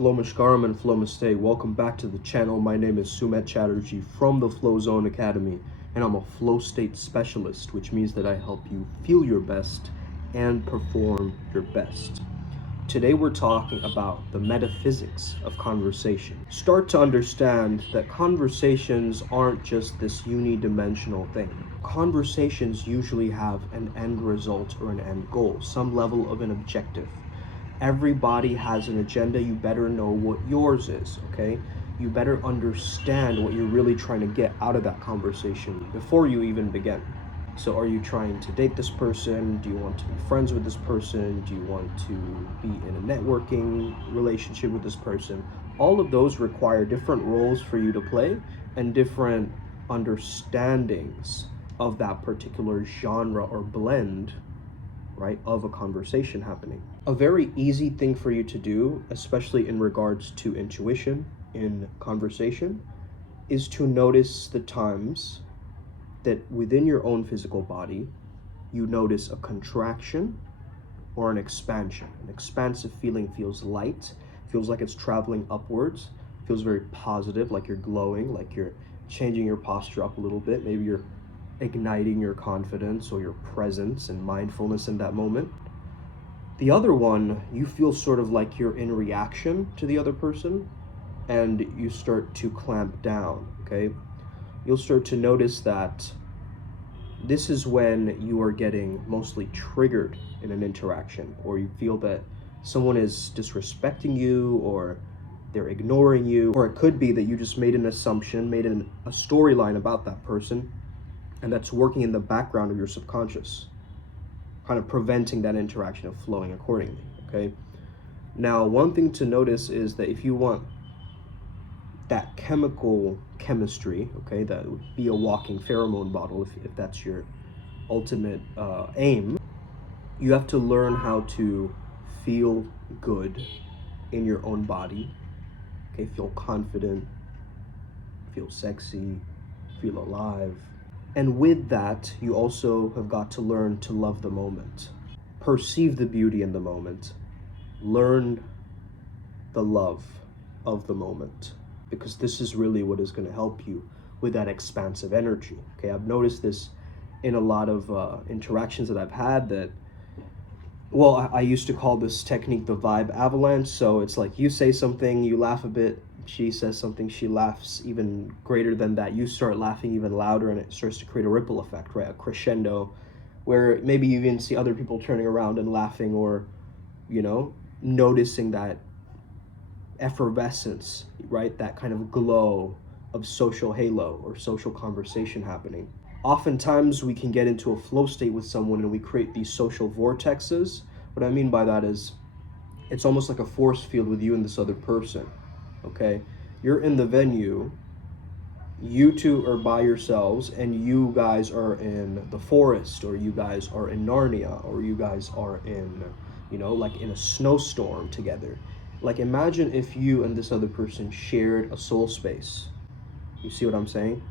Namaskaram and Namaste. Welcome back to the channel. My name is Sumet Chatterjee from the Flow Zone Academy, and I'm a flow state specialist, which means that I help you feel your best and perform your best. Today we're talking about the metaphysics of conversation. Start to understand that conversations aren't just this unidimensional thing. Conversations usually have an end result or an end goal, some level of an objective. Everybody has an agenda. You better know what yours is, okay? You better understand what you're really trying to get out of that conversation before you even begin. So are you trying to date this person? Do you want to be friends with this person? Do you want to be in a networking relationship with this person? All of those require different roles for you to play and different understandings of that particular genre or blend, right, of a conversation happening. A very easy thing for you to do, especially in regards to intuition in conversation, is to notice the times that within your own physical body, you notice a contraction or an expansion. An expansive feeling feels light, feels like it's traveling upwards, feels very positive, like you're glowing, like you're changing your posture up a little bit. Maybe you're igniting your confidence or your presence and mindfulness in that moment. The other one, you feel sort of like you're in reaction to the other person and you start to clamp down, okay? You'll start to notice that this is when you are getting mostly triggered in an interaction, or you feel that someone is disrespecting you or they're ignoring you, or it could be that you just made an assumption, made a storyline about that person, and that's working in the background of your subconscious, kind of preventing that interaction of flowing accordingly, okay? Now, one thing to notice is that if you want that chemistry, okay, that would be a walking pheromone bottle if that's your ultimate aim, you have to learn how to feel good in your own body, okay? Feel confident, feel sexy, feel alive. And with that, you also have got to learn to love the moment, perceive the beauty in the moment, learn the love of the moment, because this is really what is going to help you with that expansive energy. Okay, I've noticed this in a lot of interactions that I've had that, well, I used to call this technique the vibe avalanche. So it's like you say something, you laugh a bit, she says something, she laughs even greater than that, you start laughing even louder, and it starts to create a ripple effect, right? A crescendo, where maybe you even see other people turning around and laughing, or, you know, noticing that effervescence, right? That kind of glow of social halo or social conversation happening. Oftentimes we can get into a flow state with someone and we create these social vortexes. What I mean by that is it's almost like a force field with you and this other person, okay? You're in the venue, you two are by yourselves, and you guys are in the forest, or you guys are in Narnia, or you guys are in, you know, like in a snowstorm together. Like, imagine if you and this other person shared a soul space. You see what I'm saying?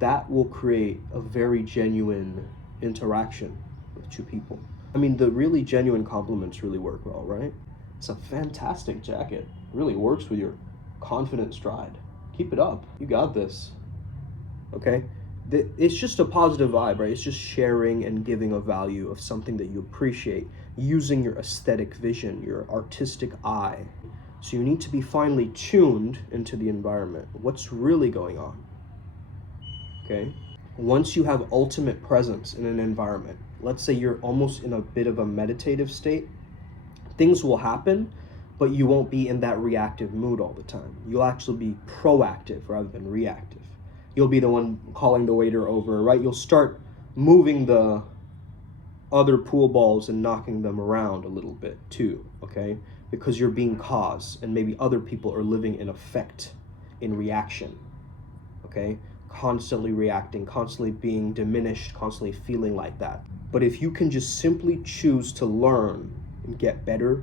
That will create a very genuine interaction with two people. I mean, the really genuine compliments really work well, right? It's a fantastic jacket. It really works with your confident stride. Keep it up. You got this. Okay? It's just a positive vibe, right? It's just sharing and giving a value of something that you appreciate, using your aesthetic vision, your artistic eye. So you need to be finely tuned into the environment. What's really going on? Okay? Once you have ultimate presence in an environment, let's say you're almost in a bit of a meditative state, things will happen, but you won't be in that reactive mood all the time. You'll actually be proactive rather than reactive. You'll be the one calling the waiter over, right? You'll start moving the other pool balls and knocking them around a little bit too, okay? Because you're being caused, and maybe other people are living in effect, in reaction, okay? Constantly reacting, constantly being diminished, constantly feeling like that. But if you can just simply choose to learn and get better,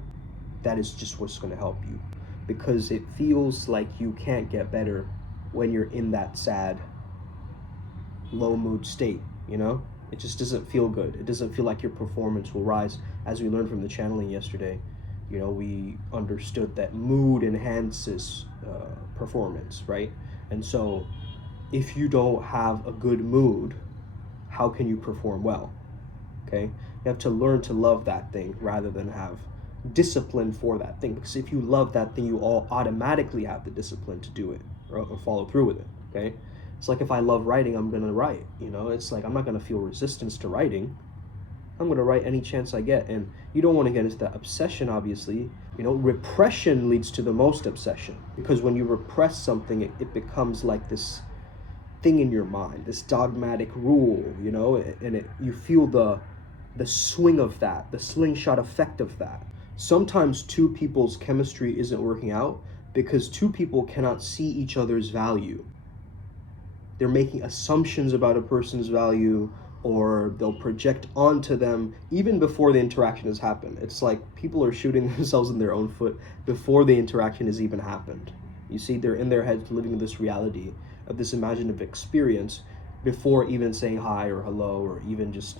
that is just what's going to help you, because it feels like you can't get better when you're in that sad, low mood state, you know? It just doesn't feel good. It doesn't feel like your performance will rise. As we learned from the channeling yesterday, we understood that mood enhances performance, right? And so if you don't have a good mood, how can you perform well? Okay, you have to learn to love that thing rather than have discipline for that thing, because if you love that thing, you all automatically have the discipline to do it or follow through with it. Okay, it's like if I love writing, I'm gonna write. It's like I'm not gonna feel resistance to writing. I'm gonna write any chance I get. And you don't want to get into that obsession, obviously. Repression leads to the most obsession, because when you repress something, it becomes like this thing in your mind, this dogmatic rule, and you feel the swing of that, the slingshot effect of that. Sometimes two people's chemistry isn't working out because two people cannot see each other's value. They're making assumptions about a person's value, or they'll project onto them even before the interaction has happened. It's like people are shooting themselves in their own foot before the interaction has even happened. You see, they're in their heads living this reality of this imaginative experience before even saying hi or hello, or even just,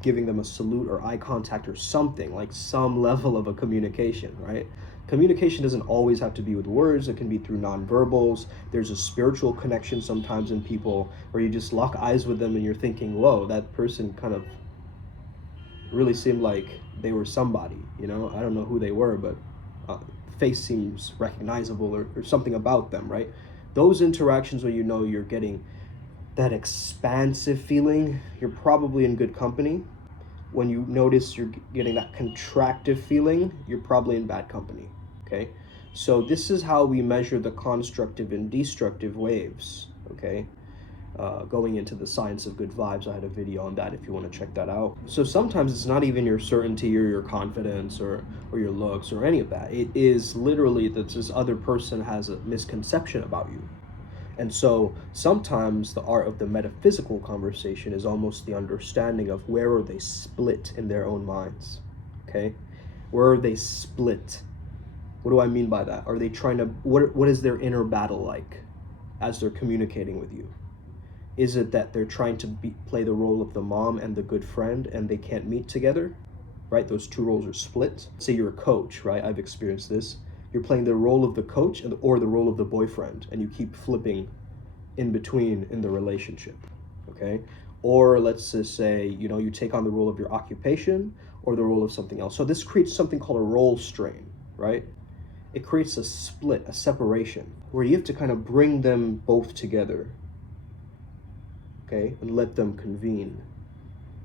giving them a salute or eye contact or something, like some level of a communication, right? Communication doesn't always have to be with words. It can be through nonverbals. There's a spiritual connection sometimes in people where you just lock eyes with them and you're thinking, whoa, that person kind of really seemed like they were somebody, I don't know who they were, but face seems recognizable, or something about them, right? Those interactions when you're getting that expansive feeling, you're probably in good company. When you notice you're getting that contractive feeling, you're probably in bad company, okay? So this is how we measure the constructive and destructive waves, okay? Going into the science of good vibes, I had a video on that if you want to check that out. So sometimes it's not even your certainty or your confidence or your looks or any of that. It is literally that this other person has a misconception about you. And so sometimes the art of the metaphysical conversation is almost the understanding of where are they split in their own minds, okay? Where are they split? What do I mean by that? Are they trying to, what is their inner battle like as they're communicating with you? Is it that they're trying to play the role of the mom and the good friend and they can't meet together, right? Those two roles are split. Say you're a coach, right? I've experienced this. You're playing the role of the coach or the role of the boyfriend, and you keep flipping in between in the relationship, okay? Or let's just say, you take on the role of your occupation or the role of something else. So this creates something called a role strain, right? It creates a split, a separation, where you have to kind of bring them both together, okay, and let them convene.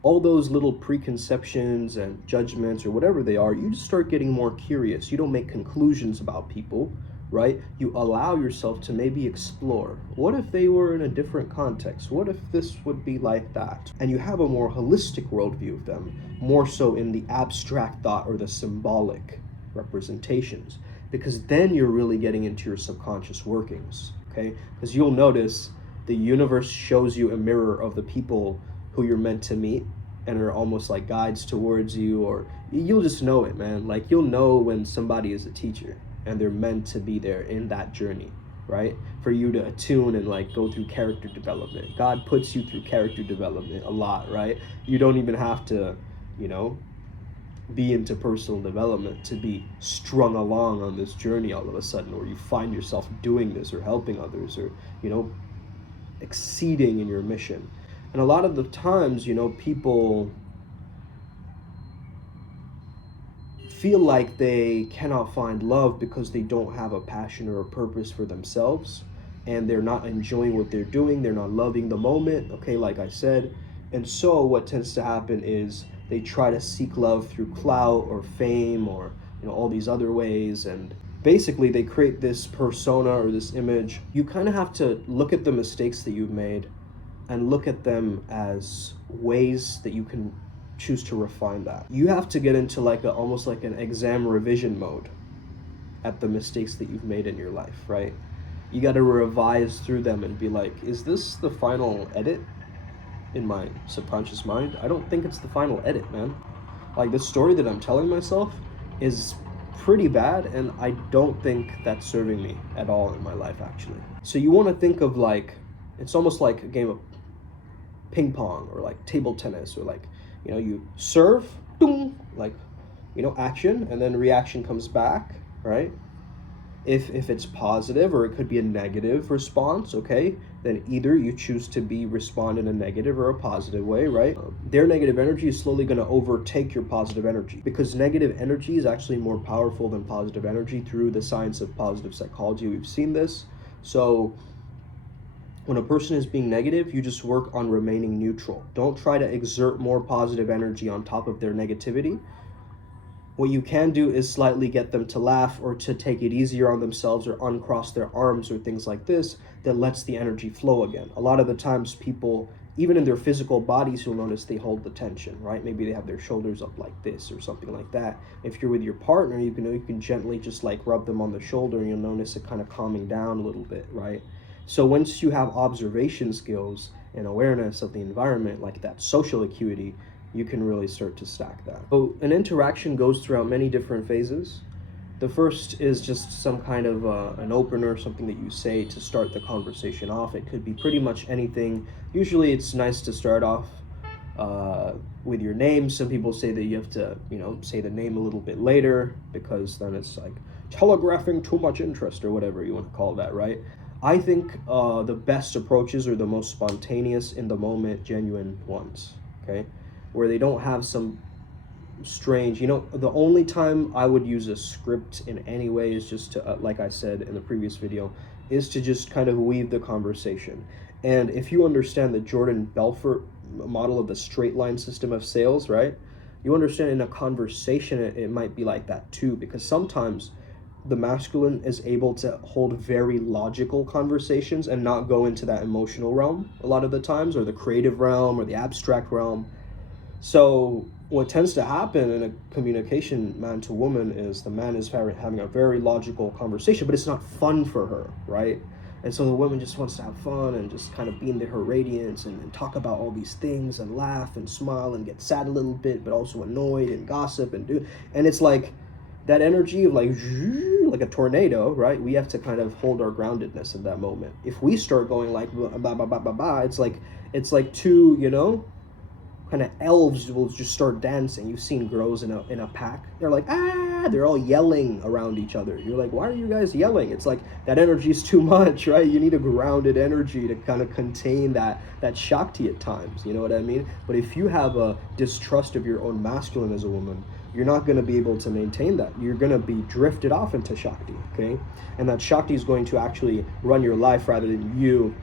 All those little preconceptions and judgments or whatever they are, you just start getting more curious. You don't make conclusions about people, right? You allow yourself to maybe explore. What if they were in a different context? What if this would be like that? And you have a more holistic worldview of them, more so in the abstract thought or the symbolic representations, because then you're really getting into your subconscious workings, okay? Because you'll notice the universe shows you a mirror of the people who you're meant to meet and are almost like guides towards you, or you'll just know it, man. Like you'll know when somebody is a teacher and they're meant to be there in that journey, right? For you to attune and like go through character development. God puts you through character development a lot, right? You don't even have to, be into personal development to be strung along on this journey all of a sudden, or you find yourself doing this or helping others or, exceeding in your mission. And a lot of the times, people feel like they cannot find love because they don't have a passion or a purpose for themselves, and they're not enjoying what they're doing. They're not loving the moment, okay, like I said. And so what tends to happen is they try to seek love through clout or fame or, all these other ways. And basically they create this persona or this image. You kind of have to look at the mistakes that you've made and look at them as ways that you can choose to refine that. You have to get into almost like an exam revision mode at the mistakes that you've made in your life, right? You got to revise through them and be like, is this the final edit in my subconscious mind? I don't think it's the final edit, man. Like the story that I'm telling myself is pretty bad, and I don't think that's serving me at all in my life, actually. So you want to think of it's almost like a game of ping pong or like table tennis, or you serve, boom, action, and then reaction comes back, right? If it's positive, or it could be a negative response, okay, then either you choose to respond in a negative or a positive way, right? Their negative energy is slowly going to overtake your positive energy, because negative energy is actually more powerful than positive energy through the science of positive psychology. We've seen this. So when a person is being negative, you just work on remaining neutral. Don't try to exert more positive energy on top of their negativity. What you can do is slightly get them to laugh, or to take it easier on themselves, or uncross their arms, or things like this, that lets the energy flow again. A lot of the times people, even in their physical bodies, you'll notice they hold the tension, right? Maybe they have their shoulders up like this or something like that. If you're with your partner, you can gently just like rub them on the shoulder, and you'll notice it kind of calming down a little bit, right? So once you have observation skills and awareness of the environment, like that social acuity, you can really start to stack that. So an interaction goes throughout many different phases. The first is just some kind of an opener, something that you say to start the conversation off. It could be pretty much anything. Usually it's nice to start off with your name. Some people say that you have to, say the name a little bit later, because then it's like telegraphing too much interest, or whatever you want to call that, right? I think the best approaches are the most spontaneous, in the moment, genuine ones, okay? Where they don't have some strange, the only time I would use a script in any way is just to, like I said in the previous video, is to just kind of weave the conversation. And if you understand the Jordan Belfort model of the straight line system of sales, right? You understand in a conversation, it might be like that too, because sometimes the masculine is able to hold very logical conversations and not go into that emotional realm a lot of the times, or the creative realm, or the abstract realm. So what tends to happen in a communication man to woman is the man is having a very logical conversation, but it's not fun for her, right? And so the woman just wants to have fun and just kind of be in her radiance, and talk about all these things, and laugh and smile and get sad a little bit, but also annoyed and gossip and it's like that energy of like a tornado, right? We have to kind of hold our groundedness in that moment. If we start going like blah blah blah blah blah, it's like two, kind of elves will just start dancing. You've seen girls in a pack. They're like, they're all yelling around each other. You're like, why are you guys yelling? It's like that energy is too much, right? You need a grounded energy to kind of contain that Shakti at times. You know what I mean? But if you have a distrust of your own masculine as a woman, you're not going to be able to maintain that. You're going to be drifted off into Shakti, okay? And that Shakti is going to actually run your life, rather than you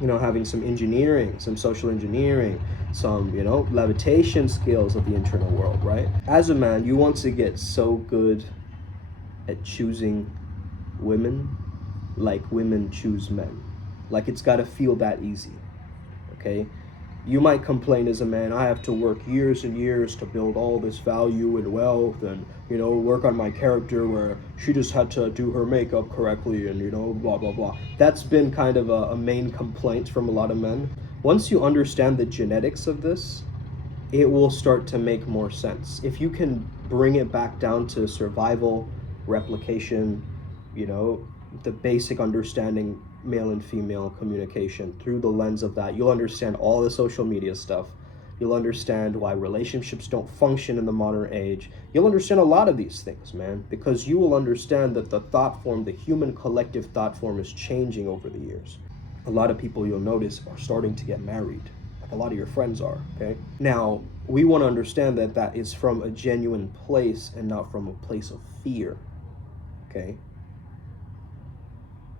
having some engineering, some social engineering, some, levitation skills of the internal world, right? As a man, you want to get so good at choosing women like women choose men. Like, it's got to feel that easy, okay? You might complain as a man, I have to work years and years to build all this value and wealth, and, work on my character, where she just had to do her makeup correctly, and, blah, blah, blah. That's been kind of a main complaint from a lot of men. Once you understand the genetics of this, it will start to make more sense. If you can bring it back down to survival, replication, the basic understanding, male and female communication through the lens of that, you'll understand all the social media stuff. You'll understand why relationships don't function in the modern age. You'll understand a lot of these things, man, because you will understand that the thought form, the human collective thought form, is changing over the years. A lot of people, you'll notice, are starting to get married. Like a lot of your friends are, okay? Now, we want to understand that that is from a genuine place and not from a place of fear, okay?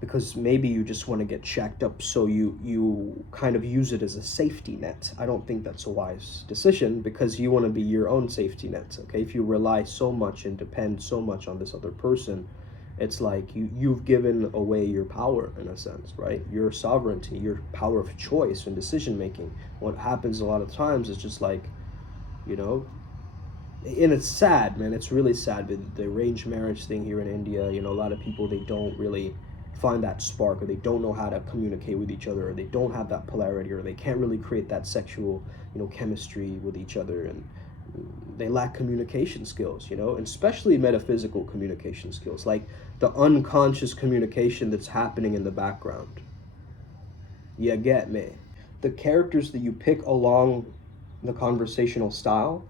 Because maybe you just want to get shacked up, so you kind of use it as a safety net. I don't think that's a wise decision, because you want to be your own safety net, okay? If you rely so much and depend so much on this other person, it's like you've given away your power, in a sense, right? Your sovereignty, your power of choice and decision making. What happens a lot of times is just like, and it's sad, man. It's really sad with the arranged marriage thing here in India. A lot of people, they don't really find that spark, or they don't know how to communicate with each other, or they don't have that polarity, or they can't really create that sexual, chemistry with each other, and they lack communication skills, and especially metaphysical communication skills, like the unconscious communication that's happening in the background. You get me? The characters that you pick along the conversational style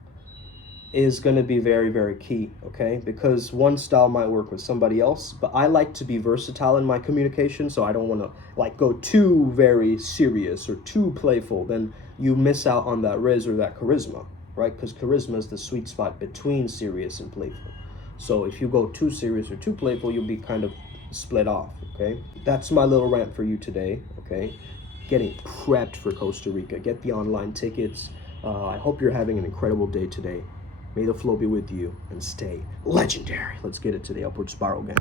is going to be very, very key, okay? Because one style might work with somebody else, but I like to be versatile in my communication, so I don't want to like go too very serious or too playful. Then you miss out on that riz or that charisma, right? Because charisma is the sweet spot between serious and playful. So if you go too serious or too playful, you'll be kind of split off, okay? That's my little rant for you today, okay? Getting prepped for Costa Rica. Get the online tickets. I hope you're having an incredible day today. May the flow be with you and stay legendary. Let's get it to the upward spiral again.